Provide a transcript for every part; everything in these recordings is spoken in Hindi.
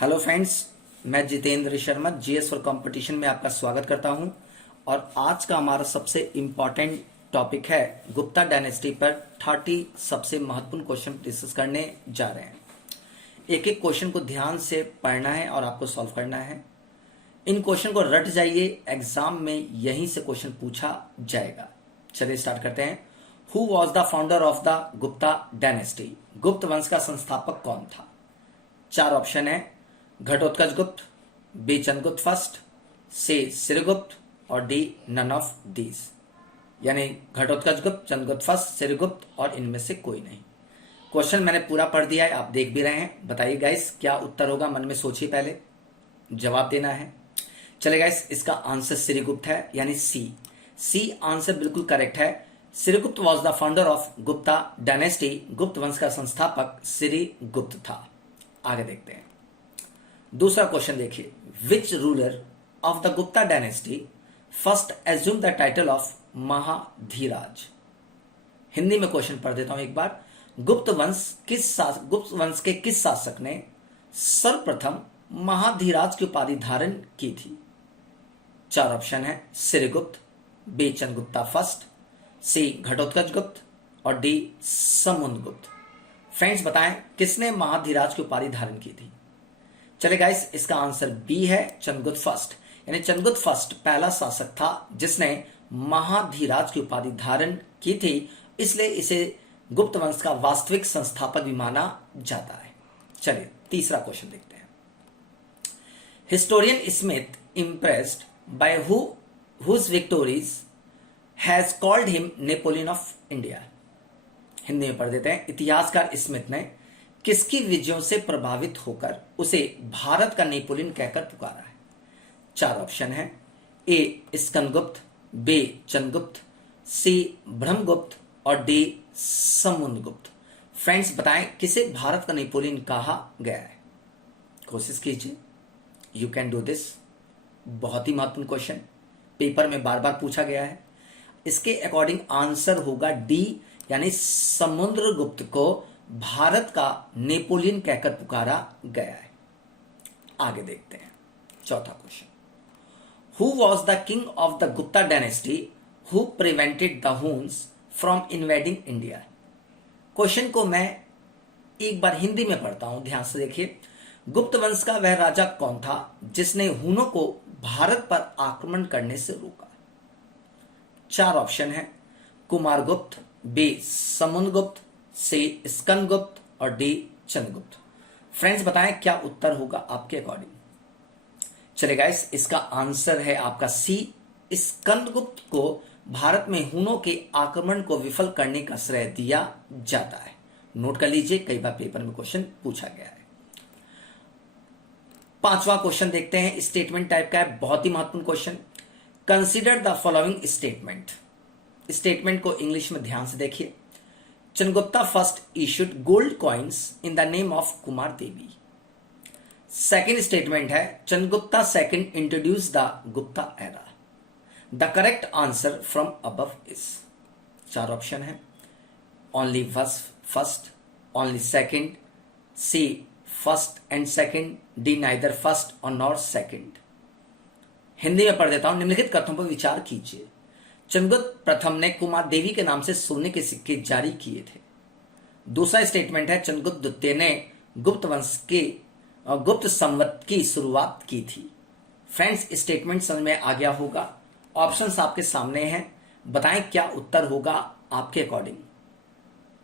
हेलो फ्रेंड्स, मैं Jitendra Sharma GS for competition में आपका स्वागत करता हूं। और आज का हमारा सबसे इम्पॉर्टेंट टॉपिक है गुप्ता डायनेस्टी पर 30 सबसे महत्वपूर्ण क्वेश्चन डिस्कस करने जा रहे हैं। एक एक क्वेश्चन को ध्यान से पढ़ना है और आपको सॉल्व करना है। इन क्वेश्चन को रट जाइए, एग्जाम में यहीं से क्वेश्चन पूछा जाएगा। चलिए स्टार्ट करते हैं। Who was the founder of the Gupta dynasty? Gupta वंश का संस्थापक कौन था? 4 ऑप्शन है। घटोत्कच गुप्त, बी चंद्रगुप्त फर्स्ट, सी सिरगुप्त और डी नन ऑफ दीज। यानी घटोत्कच गुप्त, चंद्रगुप्त फर्स्ट, सिरगुप्त और इनमें से कोई नहीं। क्वेश्चन मैंने पूरा पढ़ दिया है, आप देख भी रहे हैं। बताइए गाइस क्या उत्तर होगा, मन में सोचिए, पहले जवाब देना है। चले गाइस, इसका आंसर सिरगुप्त है, यानी सी आंसर बिल्कुल करेक्ट है। Srigupta was the founder of Gupta dynasty. Gupta वंश का संस्थापक सिरगुप्त था। आगे देखते हैं। दूसरा क्वेश्चन देखिए। Which ruler of the Gupta dynasty first assume the title of Mahadhiraj? Hindi में क्वेश्चन पढ़ देता हूं एक बार। गुप्त वंश के किस शासक ने सर्वप्रथम महाधीराज की उपाधि धारण की थी? 4 ऑप्शन है। सिरगुप्त, बी चंद्रगुप्ता फर्स्ट, सी घटोत्कच गुप्त और डी समुद्रगुप्त। फ्रेंड्स बताएं किसने महाधीराज की उपाधि धारण की थी? चले गाइस, इसका आंसर बी है, चंद्रगुप्त फर्स्ट। यानी चंद्रगुप्त फर्स्ट पहला शासक था जिसने महाधीराज की उपाधि धारण की थी, इसलिए इसे गुप्त वंश का वास्तविक संस्थापक भी माना जाता है। चलिए तीसरा क्वेश्चन देखते हैं। Historian Smith impressed by whose victories has called him Napoleon of India? Hindi में पढ़ देते हैं। इतिहासकार स्मिथ ने किसकी विजयों से प्रभावित होकर उसे भारत का नेपोलियन कहकर पुकारा है? 4 ऑप्शन है। ए स्कंदगुप्त, बी चंद्रगुप्त, सी ब्रह्मगुप्त और डी समुद्रगुप्त। फ्रेंड्स बताएं किसे भारत का नेपोलियन कहा गया है? कोशिश कीजिए, यू कैन डू दिस। बहुत ही महत्वपूर्ण क्वेश्चन, पेपर में बार बार पूछा गया है। इसके अकॉर्डिंग आंसर होगा डी, यानी समुद्रगुप्त को भारत का नेपोलियन कहकर पुकारा गया है। आगे देखते हैं। चौथा question. Who was the king of the Gupta dynasty who prevented the Hund's from invading India? Question को मैं एक बार हिंदी में पढ़ता हूं, ध्यान से देखिए। गुप्त वंश का वह राजा कौन था जिसने हुनों को भारत पर आक्रमण करने से रोका? 4 ऑप्शन है। कुमारगुप्त, बी समुद्रगुप्त, सी स्कंदगुप्त और डी चंद्रगुप्त। फ्रेंड्स बताएं क्या उत्तर होगा आपके अकॉर्डिंग? चले गाइस, इसका आंसर है आपका सी। स्कंदगुप्त को भारत में हुनों के आक्रमण को विफल करने का श्रेय दिया जाता है। नोट कर लीजिए, कई बार पेपर में क्वेश्चन पूछा गया है। 5वां क्वेश्चन देखते हैं, स्टेटमेंट टाइप का है, बहुत ही महत्वपूर्ण question. Consider the following statement. Statement को इंग्लिश में ध्यान से देखिए। Chandragupta first issued gold coins in the name of Kumar Devi. Second statement है Chandragupta second introduce the Gupta era. The correct answer from above is. 4 option है। Only first, only second, C first and second, D neither first और नॉर सेकेंड। हिंदी में पढ़ देता हूं। निम्नलिखित कथनों पर विचार कीजिए। चंद्रगुप्त प्रथम ने कुमार देवी के नाम से सोने के सिक्के जारी किए थे। दूसरा स्टेटमेंट है चंद्रगुप्त द्वितीय ने गुप्त वंश के गुप्त संवत की शुरुआत की थी। फ्रेंड्स स्टेटमेंट समझ में आ गया होगा। ऑप्शंस आपके सामने हैं, बताएं क्या उत्तर होगा आपके अकॉर्डिंग।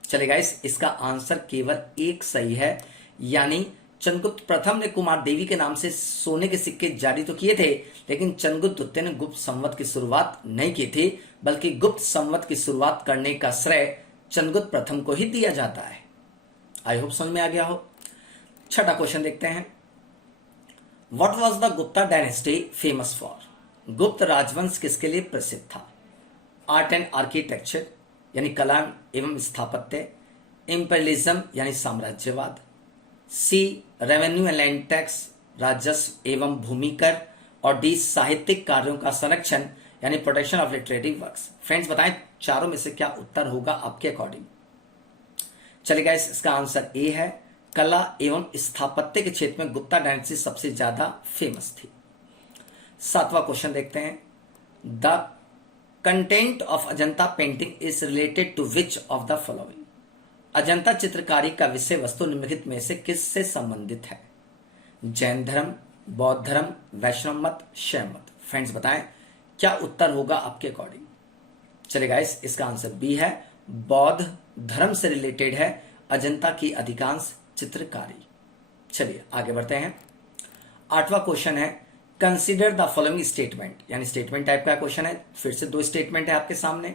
चले गाइस, इसका आंसर केवल एक सही है, यानी चंद्रगुप्त प्रथम ने कुमार देवी के नाम से सोने के सिक्के जारी तो किए थे, लेकिन चंद्रगुप्त द्वितीय ने गुप्त संवत की शुरुआत नहीं की थी, बल्कि गुप्त संवत की शुरुआत करने का श्रेय चंद्रगुप्त प्रथम को ही दिया जाता है। आई होप समझ में आ गया हो। 6वां क्वेश्चन देखते हैं। What was the Gupta dynasty famous for? गुप्त राजवंश किसके लिए प्रसिद्ध था? आर्ट एंड आर्किटेक्चर यानी कला एवं स्थापत्य, इंपीरियलिज्म यानी साम्राज्यवाद, सी रेवेन्यू एंड लैंड टैक्स राजस्व एवं भूमि कर और डी साहित्यिक कार्यों का संरक्षण यानी प्रोटेक्शन ऑफ लिटरेटिव वर्क्स। फ्रेंड्स बताएं चारों में से क्या उत्तर होगा आपके अकॉर्डिंग? चलिए गाइस, इसका आंसर ए है, कला एवं स्थापत्य के क्षेत्र में गुप्ता डायनेस्टी सबसे ज्यादा फेमस थी। 7वां क्वेश्चन देखते हैं। The content of Ajanta painting is related to which of the following. Ajanta चित्रकारी का विषय वस्तु निम्नलिखित में से किससे संबंधित है? जैन धर्म, बौद्ध धर्म, वैष्णव मत, शैव मत। फ्रेंड्स बताएं क्या उत्तर होगा आपके अकॉर्डिंग। चलिए गाइस, इसका आंसर बी है, बौद्ध धर्म से रिलेटेड है अजंता की अधिकांश चित्रकारी। चलिए आगे बढ़ते हैं। 8वां क्वेश्चन है, कंसीडर द फॉलोइंग स्टेटमेंट, यानी स्टेटमेंट टाइप का क्वेश्चन है। फिर से 2 स्टेटमेंट है आपके सामने।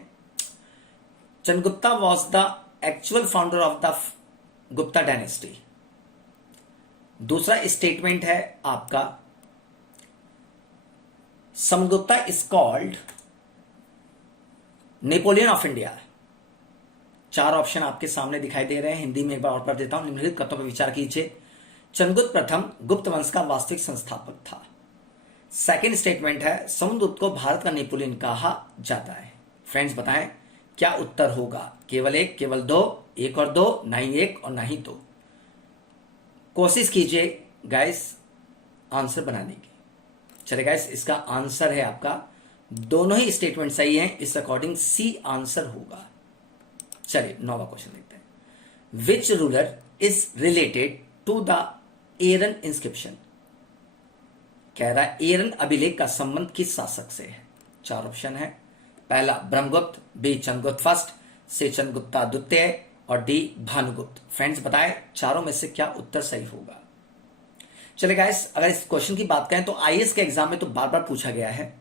Chandragupta was the actual founder of the Gupta dynasty. दूसरा स्टेटमेंट है आपका, Samudragupta is called Napoleon of India. 4 option आपके सामने दिखाई दे रहे हैं, हिंदी में एक बार और पढ़ देता हूं। निम्नलिखित कथनों पर विचार कीजिए। चंद्रगुप्त प्रथम गुप्त वंश का वास्तविक संस्थापक था। सेकेंड स्टेटमेंट है, समुद्रगुप्त को भारत का नेपोलियन कहा जाता है। फ्रेंड्स बताएं क्या उत्तर होगा। केवल 1, केवल 2, 1 और 2, ना ही 1 और ना ही 2। कोशिश कीजिए गाइस आंसर बनाने की। चलिए गाइस, इसका आंसर है आपका, दोनों ही स्टेटमेंट सही हैं, इस अकॉर्डिंग सी आंसर होगा। चलिए 9वां क्वेश्चन देखते हैं। Which ruler is related to the Eran inscription. कह रहा है एरन अभिलेख का संबंध किस शासक से है? 4 ऑप्शन है। पहला ब्रह्मगुप्त, बी चंद्रगुप्त फर्स्ट, सी चंद्रगुप्ता द्वितीय और डी भानुगुप्त। फ्रेंड्स बताएं चारों में से क्या उत्तर सही होगा। चलिए गाइस, अगर इस क्वेश्चन की बात करें तो आईएएस के एग्जाम में तो बार बार पूछा गया है।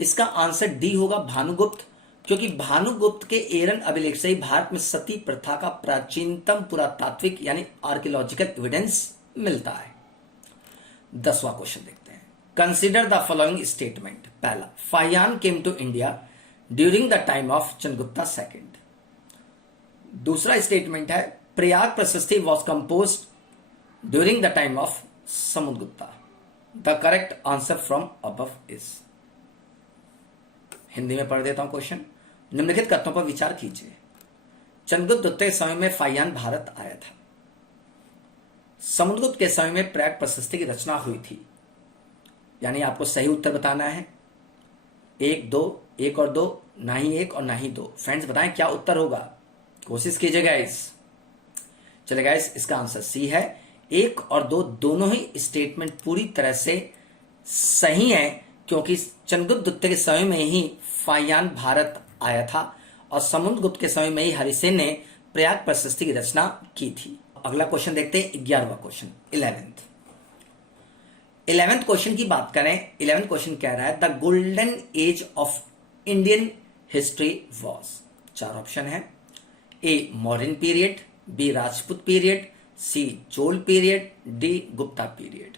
इसका आंसर डी होगा, भानुगुप्त, क्योंकि भानुगुप्त के एरन अभिलेख से ही भारत में सती प्रथा का प्राचीनतम पुरातात्विक यानी आर्कियोलॉजिकल एविडेंस मिलता है। 10वां क्वेश्चन देखते हैं। Consider the following statement. पहला, Fahien came to India during the time of Chandragupta second. दूसरा स्टेटमेंट है, Prayag Prashasti was composed during the time of Samudragupta. The correct answer from above is. Hindi में पढ़ देता हूं क्वेश्चन। निम्नलिखित कथनों पर विचार कीजिए। चंद्रगुप्त द्वितीय के समय में फाहियान भारत आया था। समुद्रगुप्त के समय में प्रयाग प्रशस्ति की रचना हुई थी। यानी आपको सही उत्तर बताना है। 1, 2, 1 और 2, ना ही 1 और ना ही 2। फ्रेंड्स बताएं क्या उत्तर होगा। कोशिश कीजिए गाइस। चले गाइस, इसका आंसर सी है। 1 और 2 दोनों ही स्टेटमेंट पूरी तरह से सही है, क्योंकि चंद्रगुप्त द्वितीय के समय में ही फाहियान भारत आया था और समुद्रगुप्त के समय में ही हरिसेन ने प्रयाग प्रशस्ति की रचना की थी। अगला क्वेश्चन देखते हैं, 11वां क्वेश्चन, 11th क्वेश्चन की बात करें। 11th क्वेश्चन कह रहा है, the golden age of Indian history was. 4 option है। A modern period, B Rajput period, C Chola period, D Gupta period.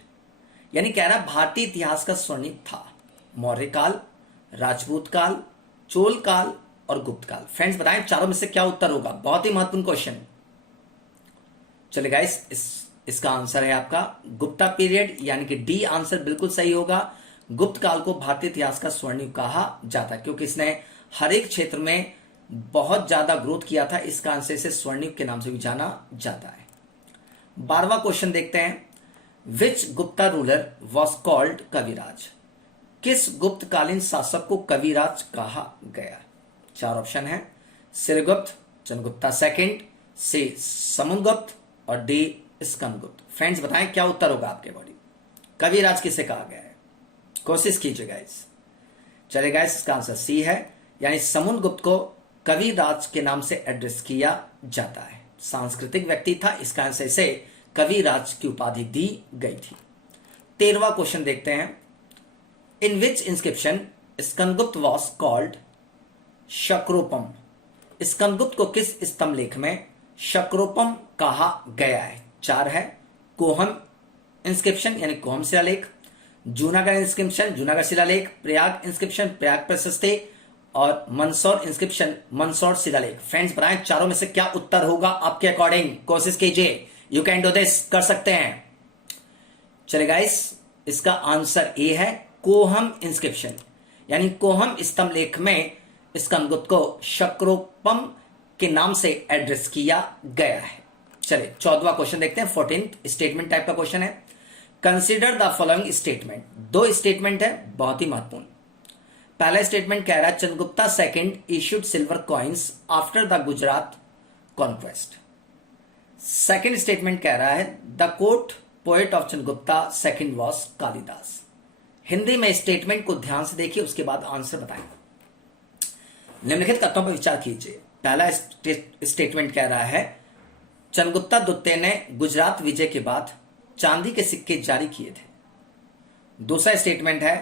यानी कह रहा है भारतीय इतिहास का स्वर्णिम था मौर्य काल, राजपूत काल, चोल काल और गुप्त काल। फ्रेंड्स बताएं चारों में से क्या उत्तर होगा। बहुत ही महत्वपूर्ण क्वेश्चन। चलिए गाइस, इसका आंसर है आपका गुप्ता पीरियड, यानी कि डी आंसर बिल्कुल सही होगा। गुप्त काल को भारतीय इतिहास का स्वर्णिम युग कहा जाता है, क्योंकि इसने हर एक क्षेत्र में बहुत ज्यादा ग्रोथ किया था। इस कारण से इसे स्वर्णिम युग के नाम से भी जाना जाता है। 12वां क्वेश्चन देखते हैं। विच गुप्ता रूलर वॉज कॉल्ड कविराज। किस गुप्तकालीन शासक को कविराज कहा गया? 4 ऑप्शन है। सिरगुप्त, चंद्रगुप्ता सेकंड, सी समुद्रगुप्त और डी स्कंदगुप्त। फ्रेंड्स बताएं क्या उत्तर होगा आपके बॉडी। कविराज किसे कहा गया है? कोशिश कीजिए गाइस। चले गाइस, इसका आंसर सी है, यानी समुद्रगुप्त को कविराज के नाम से एड्रेस किया जाता है। सांस्कृतिक व्यक्ति था, इस कारण से इसे कविराज की उपाधि दी गई थी। 13वां क्वेश्चन देखते हैं। In which inscription Skandagupta was called Shakropam. Skandagupta को किस स्तंभ लेख में शक्रोपम कहा गया है? 4 है। कोहम इंस्क्रिप्शन यानी कोहम शिलालेख, जूनागढ़ इंस्क्रिप्शन जूनागढ़ शिलालेख, प्रयाग इंस्क्रिप्शन प्रयाग प्रशस्ति और मंदसौर इंस्क्रिप्शन मंदसौर शिलालेख। फ्रेंड्स बताएं चारों में से क्या उत्तर होगा आपके अकॉर्डिंग। कोशिश कीजिए, यू कैन डू दिस, कर सकते हैं। चले गाइस, इसका आंसर ए है कोहम इंस्क्रिप्शन, यानी कोहम स्तंभ लेख में स्कंदगुप्त को शक्रोपम के नाम से एड्रेस किया गया है। चलिए 14वां क्वेश्चन देखते हैं। 14th स्टेटमेंट टाइप का क्वेश्चन है। Consider the following statement. दो स्टेटमेंट है, बहुत ही महत्वपूर्ण। पहला स्टेटमेंट कह रहा है Chandragupta second issued silver coins after the Gujarat conquest. Second statement कह रहा है the court poet of Chandragupta second was Kalidas. Hindi में स्टेटमेंट को ध्यान से देखिए, उसके बाद आंसर बताएं। निम्नलिखित कथनों पर विचार कीजिए। पहला स्टेटमेंट कह रहा है चंद्रगुप्ता द्वितीय ने गुजरात विजय के बाद चांदी के सिक्के जारी किए थे। दूसरा स्टेटमेंट है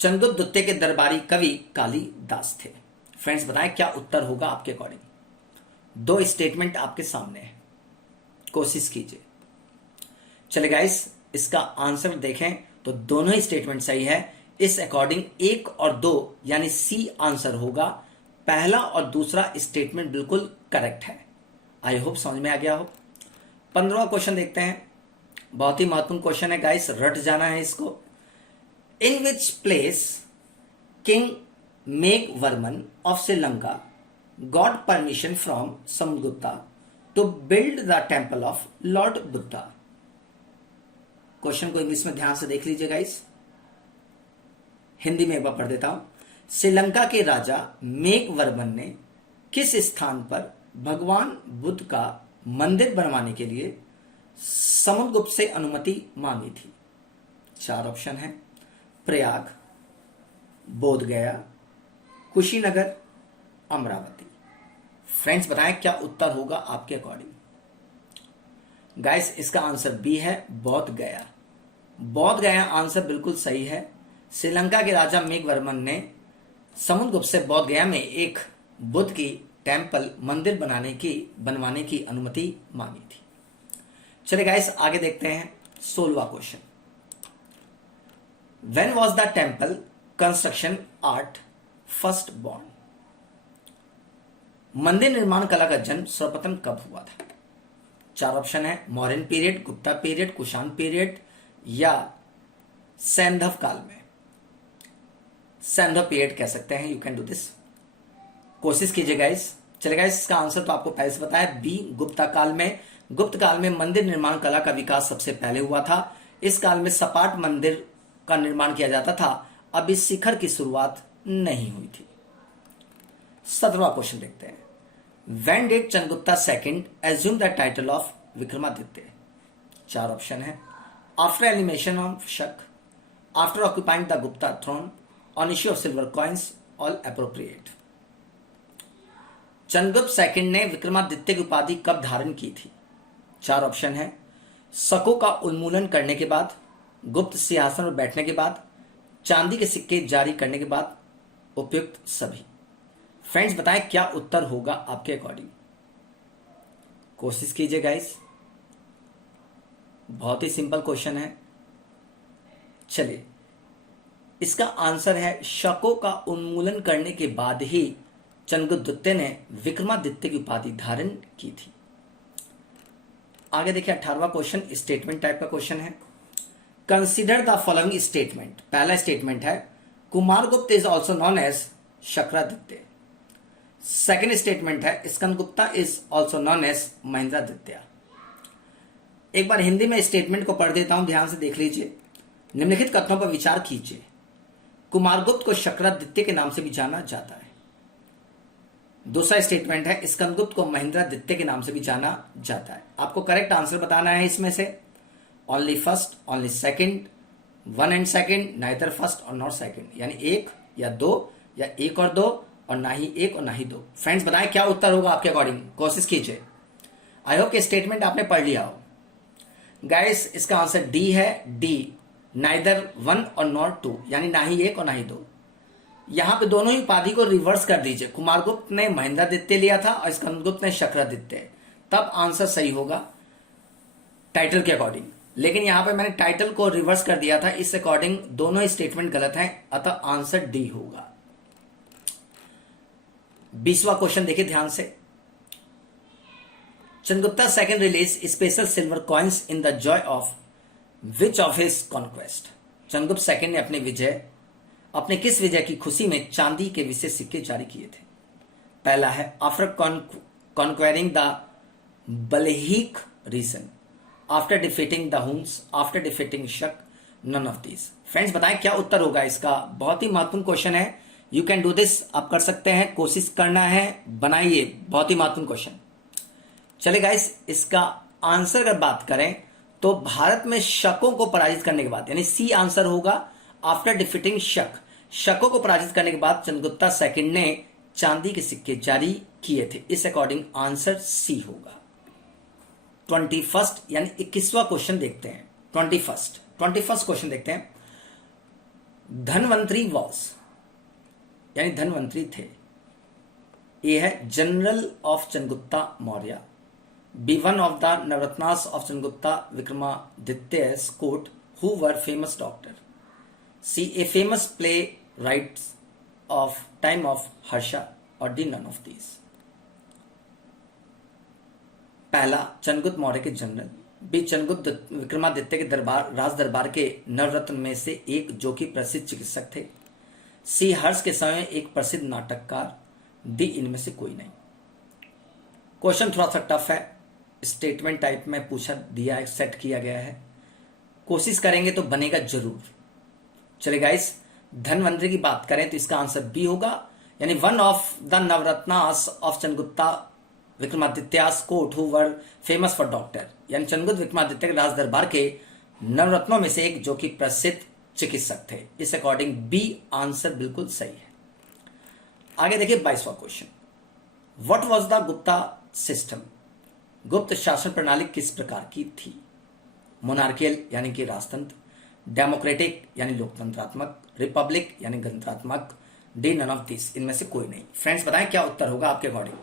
चंद्रगुप्त द्वितीय के दरबारी कवि कालिदास थे। फ्रेंड्स बताएं क्या उत्तर होगा आपके अकॉर्डिंग। दो स्टेटमेंट आपके सामने है, कोशिश कीजिए। चलिए गाइस, इसका आंसर देखें तो दोनों ही स्टेटमेंट सही है। इस अकॉर्डिंग 1 और 2 यानी सी आंसर होगा। पहला और दूसरा स्टेटमेंट बिल्कुल करेक्ट है। आई होप समझ में आ गया हो। 15वां क्वेश्चन देखते हैं। बहुत ही महत्वपूर्ण क्वेश्चन है गाइस, रट जाना है इसको। In which place king Meghavarman of Sri Lanka got permission from Samudragupta to build the temple of lord Buddha. Question को इंग्लिश में ध्यान से देख लीजिए गाइस, हिंदी में एक बार पढ़ देता हूं। श्रीलंका के राजा मेघवर्मन ने किस स्थान पर भगवान बुद्ध का मंदिर बनवाने के लिए समुद्रगुप्त से अनुमति मांगी थी? 4 ऑप्शन है, प्रयाग, बोध गया, कुशीनगर, अमरावती। फ्रेंड्स बताएं क्या उत्तर होगा आपके अकॉर्डिंग। गाइस इसका आंसर बी है, बोध गया। बोध गया आंसर बिल्कुल सही है। श्रीलंका के राजा मेघवर्मन ने समुद्रगुप्त से बोध गया में एक बुद्ध की टेम्पल मंदिर बनवाने की अनुमति मांगी थी। चलिए गाइस आगे देखते हैं 16वां question. When was the temple construction art first born? मंदिर निर्माण कला का जन्म सर्वप्रथम कब हुआ था? 4 ऑप्शन है, Mauryan period, Gupta period, Kushan period या सैंधव काल में। सैंधव पीरियड कह सकते हैं। यू कैन डू दिस, कोशिश कीजिए गाइस। चलिए गाइस इसका आंसर तो आपको पहले से पता है, बी गुप्ता काल में। गुप्त काल में मंदिर निर्माण कला का विकास सबसे पहले हुआ था। इस काल में सपाट मंदिर का निर्माण किया जाता था, अब इस शिखर की शुरुआत नहीं हुई थी। 17वां क्वेश्चन देखते हैं। When did Chandragupta second assume the title of Vikramaditya? 4 option है, after elimination of Shaka, after occupying the Gupta throne, on issue of silver coins, all appropriate. Chandragupta second ने विक्रमादित्य की उपाधि कब धारण की थी? 4 ऑप्शन है, शकों का उन्मूलन करने के बाद, गुप्त सिंहासन पर बैठने के बाद, चांदी के सिक्के जारी करने के बाद, उपयुक्त सभी। फ्रेंड्स बताएं क्या उत्तर होगा आपके अकॉर्डिंग। कोशिश कीजिए गाइस, बहुत ही सिंपल क्वेश्चन है। चलिए इसका आंसर है शकों का उन्मूलन करने के बाद ही चंद्रगुप्त द्वितीय ने विक्रमादित्य की उपाधि धारण की थी। आगे देखिए 18वां क्वेश्चन स्टेटमेंट टाइप का क्वेश्चन है। Consider the following statement. पहला स्टेटमेंट है Kumaragupta is also known as Shakraditya. Second statement है Skandagupta is also known as Mahendraditya. एक बार हिंदी में स्टेटमेंट को पढ़ देता हूं, ध्यान से देख लीजिए। निम्नलिखित कथनों पर विचार कीजिए। कुमारगुप्त को शक्रादित्य के नाम से भी जाना जाता है। दूसरा स्टेटमेंट है स्कंदगुप्त को महेंद्रादित्य के नाम से भी जाना जाता है। आपको करेक्ट आंसर बताना है इसमें से only first, only second, 1 and second, neither first और नॉट सेकंड, यानी 1 या 2 या 1 और 2 और ना ही 1 और ना ही 2। फ्रेंड्स बताएं क्या उत्तर होगा आपके अकॉर्डिंग, कोशिश कीजिए। आई होप कि स्टेटमेंट आपने पढ़ लिया हो। गाइस इसका आंसर डी है, डी, नाइदर 1 और नॉट 2, यानी ना ही 1 और ना ही 2। यहां पे दोनों ही उपाधि को रिवर्स कर दीजिए। कुमारगुप्त ने महेंद्रादित्य लिया था और स्कंदगुप्त ने शक्रादित्य, तब आंसर सही होगा टाइटल के अकॉर्डिंग। लेकिन यहां पे मैंने टाइटल को रिवर्स कर दिया था, इस अकॉर्डिंग दोनों ही स्टेटमेंट गलत हैं, अतः आंसर डी होगा। 20वां क्वेश्चन देखिए ध्यान से। Chandragupta second release special silver coins in the Joy of which of his conquest. Chandragupta second ने अपने किस विजय की खुशी में चांदी के विशेष सिक्के जारी किए थे? पहला है after conquering the Balhika region after defeating the Huns, after defeating Shaka, none of these. Friends बताएं क्या उत्तर होगा इसका। बहुत ही महत्वपूर्ण क्वेश्चन है। यू कैन डू दिस, आप कर सकते हैं, कोशिश करना है, बनाइए, बहुत ही महत्वपूर्ण क्वेश्चन। चले गाइस, इसका आंसर अगर बात करें तो भारत में शकों को पराजित करने के बाद, यानी सी आंसर होगा आफ्टर डिफीटिंग शक। शकों को पराजित करने के बाद चंद्रगुप्ता सेकंड ने चांदी के सिक्के जारी किए थे। इस अकॉर्डिंग आंसर सी होगा। 21 यानी 21वां क्वेश्चन देखते हैं। 21 क्वेश्चन देखते हैं। धनवंतरी वॉज, यानी धनवंतरी थे। ये है general of Chandragupta Maurya, B one of the Navratnas of Chandragupta Vikramaditya's court who were famous doctor, C a famous playwrights of time of Harsha, और डी नन ऑफ दीज। पहला चंद्रगुप्त मौर्य के जनरल, बी चंद्रगुप्त विक्रमादित्य के दरबार राज दरबार के नवरत्न में से एक जो कि प्रसिद्ध चिकित्सक थे, सी हर्ष के समय एक प्रसिद्ध नाटककार, डी इनमें से कोई नहीं। क्वेश्चन थोड़ा सा टफ है, स्टेटमेंट टाइप में पूछा दिया है, सेट किया गया है, कोशिश करेंगे तो बनेगा जरूर। चले गाइस, धनवंतरी की बात करें तो इसका आंसर बी होगा, यानी one of the Navratnas of Chandragupta Vikramaditya's court who were famous for doctor, यानी चंद्रगुप्त विक्रमादित्य के राज दरबार के नवरत्नों में से एक जो कि प्रसिद्ध चिकित्सक थे। इस अकॉर्डिंग बी आंसर बिल्कुल सही है। आगे देखिए 22वां question. What was the Gupta system, Gupta शासन प्रणाली किस प्रकार की थी? मोनार्कियल यानी कि राजतंत्र, डेमोक्रेटिक यानी लोकतंत्रात्मक, रिपब्लिक यानी गणतंत्रात्मक, डी नन ऑफ दिस, इनमें से कोई नहीं। फ्रेंड्स बताएं क्या उत्तर होगा आपके अकॉर्डिंग।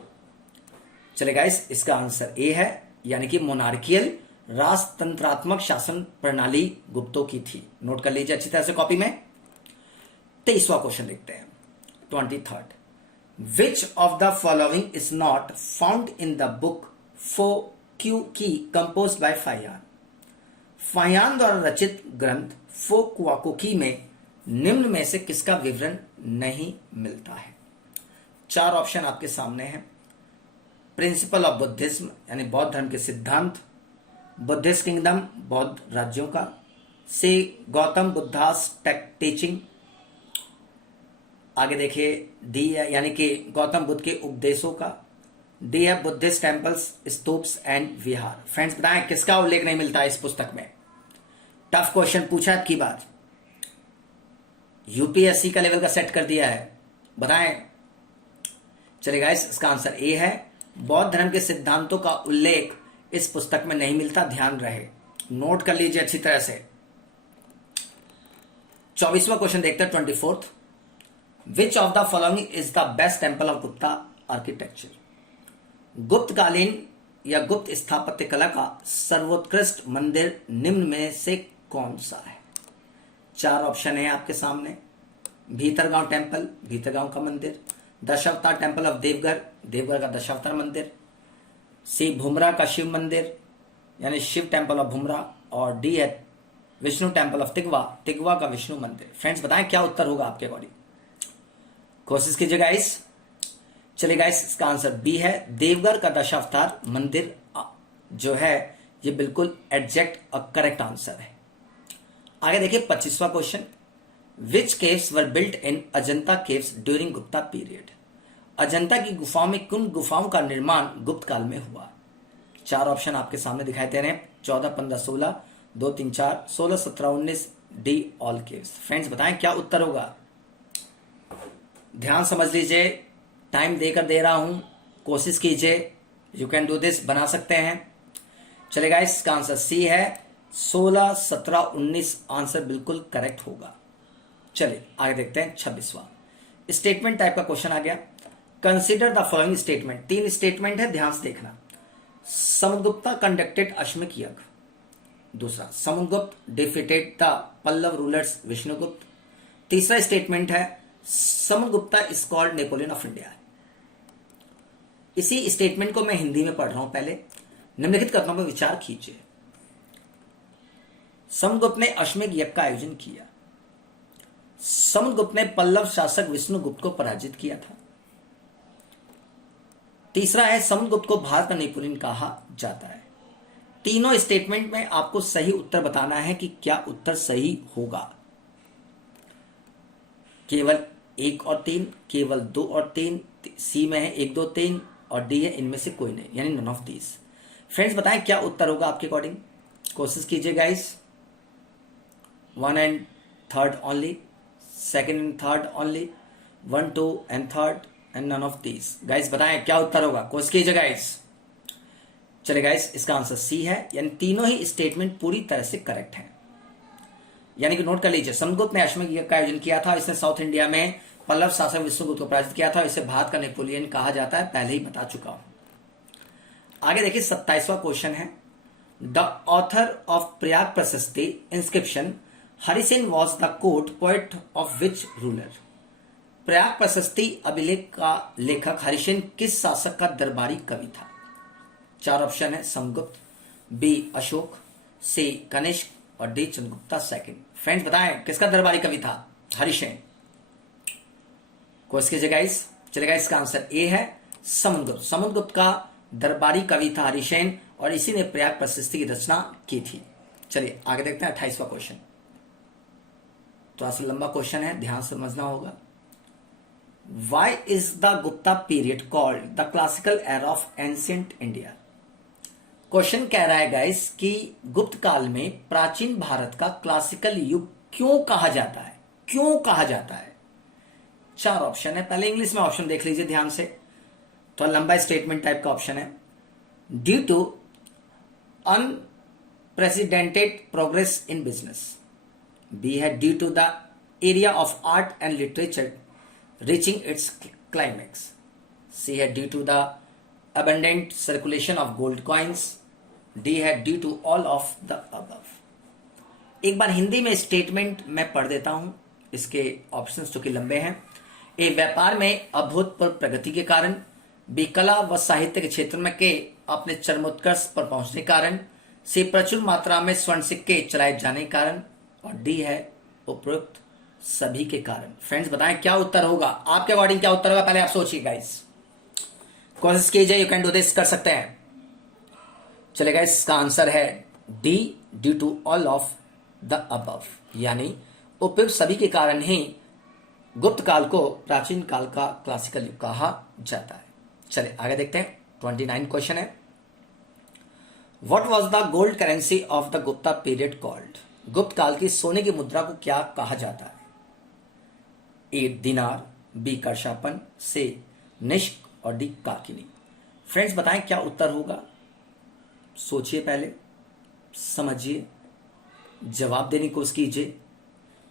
चले गाइस, इसका आंसर ए है, यानी कि मोनार्कियल राजतंत्रात्मक शासन प्रणाली गुप्तों की थी। नोट कर लीजिए अच्छी तरह से कॉपी में। 23वां क्वेश्चन देखते हैं। 23rd, which of the following is not found in the book Fokuoki compose by Fahien. Fahien द्वारा रचित ग्रंथ फोक्वाकुकी में निम्न में से किसका विवरण नहीं मिलता है? 4 ऑप्शन आपके सामने हैं। प्रिंसिपल ऑफ बुद्धिज्म यानी बौद्ध धर्म के सिद्धांत, बुद्धिस्ट किंगडम बौद्ध राज्यों का, से गौतम बुद्धास टीचिंग, आगे देखिए डी यानी कि गौतम बुद्ध के उपदेशों का, डी है Buddhist temples stupas and Vihar. Friends बताएं किसका उल्लेख नहीं मिलता है इस पुस्तक में। टफ क्वेश्चन पूछा की बार, यूपीएससी का लेवल का सेट कर दिया है, बताएं। चलेगा, इसका आंसर ए है, बौद्ध धर्म के सिद्धांतों का उल्लेख इस पुस्तक में नहीं मिलता, ध्यान रहे, नोट कर लीजिए अच्छी तरह से। 24वां क्वेश्चन देखते हैं 24th। Which of the following is the best temple of Gupta architecture. गुप्तकालीन या गुप्त स्थापत्य कला का सर्वोत्कृष्ट मंदिर निम्न में से कौन सा है? 4 ऑप्शन है आपके सामने। भीतरगांव टेम्पल, भीतरगांव का मंदिर, दशावतार टेम्पल ऑफ देवघर, देवघर का दशावतार मंदिर, सी भुमरा का शिव मंदिर यानी शिव टेम्पल ऑफ भुमरा, और डी है विष्णु टेम्पल ऑफ तिगवा, तिगवा का विष्णु मंदिर। फ्रेंड्स बताएं क्या उत्तर होगा आपके अकॉर्डिंग, कोशिश कीजिए गाइस। चलिए गाइस, इसका आंसर बी है, देवघर का दशावतार मंदिर जो है ये बिल्कुल एग्जैक्ट और करेक्ट आंसर है। आगे देखिए 25वां question. Which caves were built in Ajanta caves during Gupta period. Ajanta की गुफाओं में किन गुफाओं का निर्माण गुप्त काल में हुआ? 4 ऑप्शन आपके सामने दिखाई दे रहे हैं, 14, 15, 16, 2, 3, 4, 16, 17, 19, डी ऑल केव्स। फ्रेंड्स बताएं क्या उत्तर होगा, ध्यान समझ लीजिए, टाइम देकर दे रहा हूं, कोशिश कीजिए, यू कैन डू दिस, बना सकते हैं। चलेगा, इसका आंसर सी है, 16, 17, 19 आंसर बिल्कुल करेक्ट होगा। चलिए आगे देखते हैं 26वां स्टेटमेंट टाइप का क्वेश्चन आ गया। Consider the following statement. 3 statement है, ध्यान से देखना। समुद्रगुप्ता कंडक्टेड अश्वमेध यज्ञ। दूसरा, Samudragupta defeated the Pallava rulers Vishnugupta. तीसरा स्टेटमेंट है, Samudragupta is called Napoleon of India. इसी स्टेटमेंट को मैं हिंदी में पढ़ रहा हूं, पहले निम्नलिखित कथनों पर विचार कीजिए। समुद्रगुप्त ने अश्वमेध यज्ञ का आयोजन किया। समुद्रगुप्त ने पल्लव शासक विष्णुगुप्त को पराजित किया था। तीसरा है, समुद्रगुप्त को भारत का नेपोलियन कहा जाता है। तीनों स्टेटमेंट में आपको सही उत्तर बताना है कि क्या उत्तर सही होगा। केवल 1 और 3, केवल 2 और 3, सी में है 1 2 3 और डी है इनमें से कोई नहीं, यानी नन ऑफ दीज। फ्रेंड्स बताएं क्या उत्तर होगा आपके अकॉर्डिंग, कोशिश कीजिए guys. 1 and third only, second and third only, 1 2 and third and none of these. Guys बताएं क्या उत्तर होगा, कोशिश कीजिए गाइस। चले गाइस, इसका आंसर सी है, यानी तीनों ही स्टेटमेंट पूरी तरह से करेक्ट हैं। यानी कि नोट कर लीजिए, समुद्रगुप्त ने अश्वमेध का आयोजन किया था। इसने साउथ इंडिया में पल्लव शासक विष्णुगुप्त को पराजित किया था। इसे भारत का नेपोलियन कहा जाता है, पहले ही बता चुका हूं। आगे देखिए 27वां क्वेश्चन है, the author of Prayag Prashasti inscription Harisena was the court poet of which ruler. Prayag Prashasti अभिलेख का लेखक हरिसेन किस शासक का दरबारी कवि था। 4 ऑप्शन है, समुद्रगुप्त, बी अशोक, सी कनिष्क और डी चंद्रगुप्ता सेकंड। फ्रेंड्स बताएं किसका दरबारी कवि था हरिसेन, कोशिश कीजिए गाइस। चलेगा, इसका आंसर ए है समुद्रगुप्त। समुद्रगुप्त का दरबारी कवि था हरिसेन और इसी ने प्रयाग प्रशस्ति की रचना की थी। चलिए आगे देखते हैं 28वां क्वेश्चन। थोड़ा सा लंबा क्वेश्चन है, ध्यान से समझना होगा। Why is the Gupta period called the classical era of ancient India. Question कह रहा है गाइस कि गुप्त काल में प्राचीन भारत का क्लासिकल युग क्यों कहा जाता है, क्यों कहा जाता है। 4 ऑप्शन है, पहले इंग्लिश में ऑप्शन देख लीजिए ध्यान से, तो लंबा स्टेटमेंट टाइप का ऑप्शन है। Due to unprecedented progress in business, B है due to the area of art and literature reaching its climax, C है due to the abundant circulation of gold coins, D है due to all of the above. एक बार हिंदी में स्टेटमेंट मैं पढ़ देता हूं, इसके ऑप्शंस जो कि लंबे हैं। ए, व्यापार में अभूतपूर्व प्रगति के कारण, बी, कला व साहित्य के क्षेत्र में के अपने चरमोत्कर्ष पर पहुंचने के कारण, सी, प्रचुर मात्रा में स्वर्ण सिक्के चलाए जाने के कारण और डी है उपरोक्त सभी के कारण। फ्रेंड्स बताएं क्या उत्तर होगा आपके अकॉर्डिंग, क्या उत्तर होगा पहले आप सोचिए गाइस, कोशिश कीजिए, यू कैन डू दिस, कर सकते हैं। चलेगा, इसका आंसर है D, due to all of the above, यानी उपयुक्त सभी के कारण ही गुप्त काल को प्राचीन काल का क्लासिकल युग कहा जाता है। चलिए आगे देखते हैं 29 क्वेश्चन है, what was the gold currency of the Gupta period called. गुप्त काल की सोने की मुद्रा को क्या कहा जाता है। ए, दिनार, बी, करशापन, सी, निष्क और डी, काकिनी। फ्रेंड्स बताएं क्या उत्तर होगा, सोचिए, पहले समझिए, जवाब देने की कोशिश कीजिए।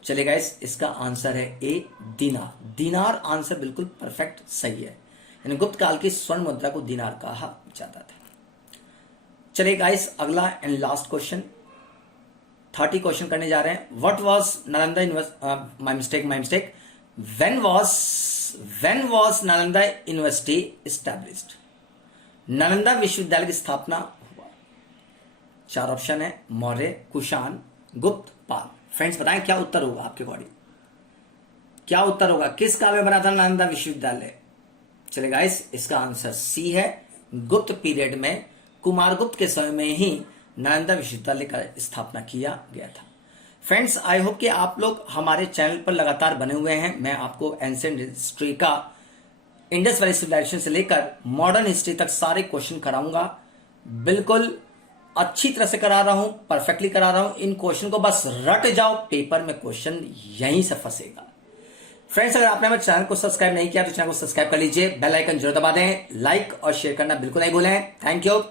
चलेगा, इसका आंसर है ए, दिनार। दिनार आंसर बिल्कुल परफेक्ट सही है, यानी गुप्त काल की स्वर्ण मुद्रा को दिनार कहा जाता था। चलिए गाइस, अगला एंड लास्ट क्वेश्चन 30 क्वेश्चन करने जा रहे हैं। What was Nalanda my mistake when was Nalanda university established. Nalanda विश्वविद्यालय की स्थापना हुआ। 4 ऑप्शन है, मौर्य, कुषाण, गुप्त, पाल। फ्रेंड्स बताएं क्या उत्तर होगा आपके अकॉर्डिंग, क्या उत्तर होगा, किस काल में बना था नालंदा विश्वविद्यालय। चले गाइस, इसका आंसर सी है, गुप्त पीरियड में कुमारगुप्त के समय में ही नालंदा विश्वविद्यालय का स्थापना किया गया था। फ्रेंड्स आई होप कि आप लोग हमारे चैनल पर लगातार बने हुए हैं। मैं आपको एंशिएंट हिस्ट्री का इंडस वैली सिविलाइजेशन से लेकर मॉडर्न हिस्ट्री तक सारे क्वेश्चन कराऊंगा, बिल्कुल अच्छी तरह से करा रहा हूं, परफेक्टली करा रहा हूं। इन क्वेश्चन को बस रट जाओ, पेपर में क्वेश्चन यहीं से फंसेगा। फ्रेंड्स अगर आपने हमारे चैनल को सब्सक्राइब नहीं किया तो चैनल को सब्सक्राइब कर लीजिए, बेल आइकन जरूर दबा दें, लाइक और शेयर करना बिल्कुल नहीं भूलें। Thank you.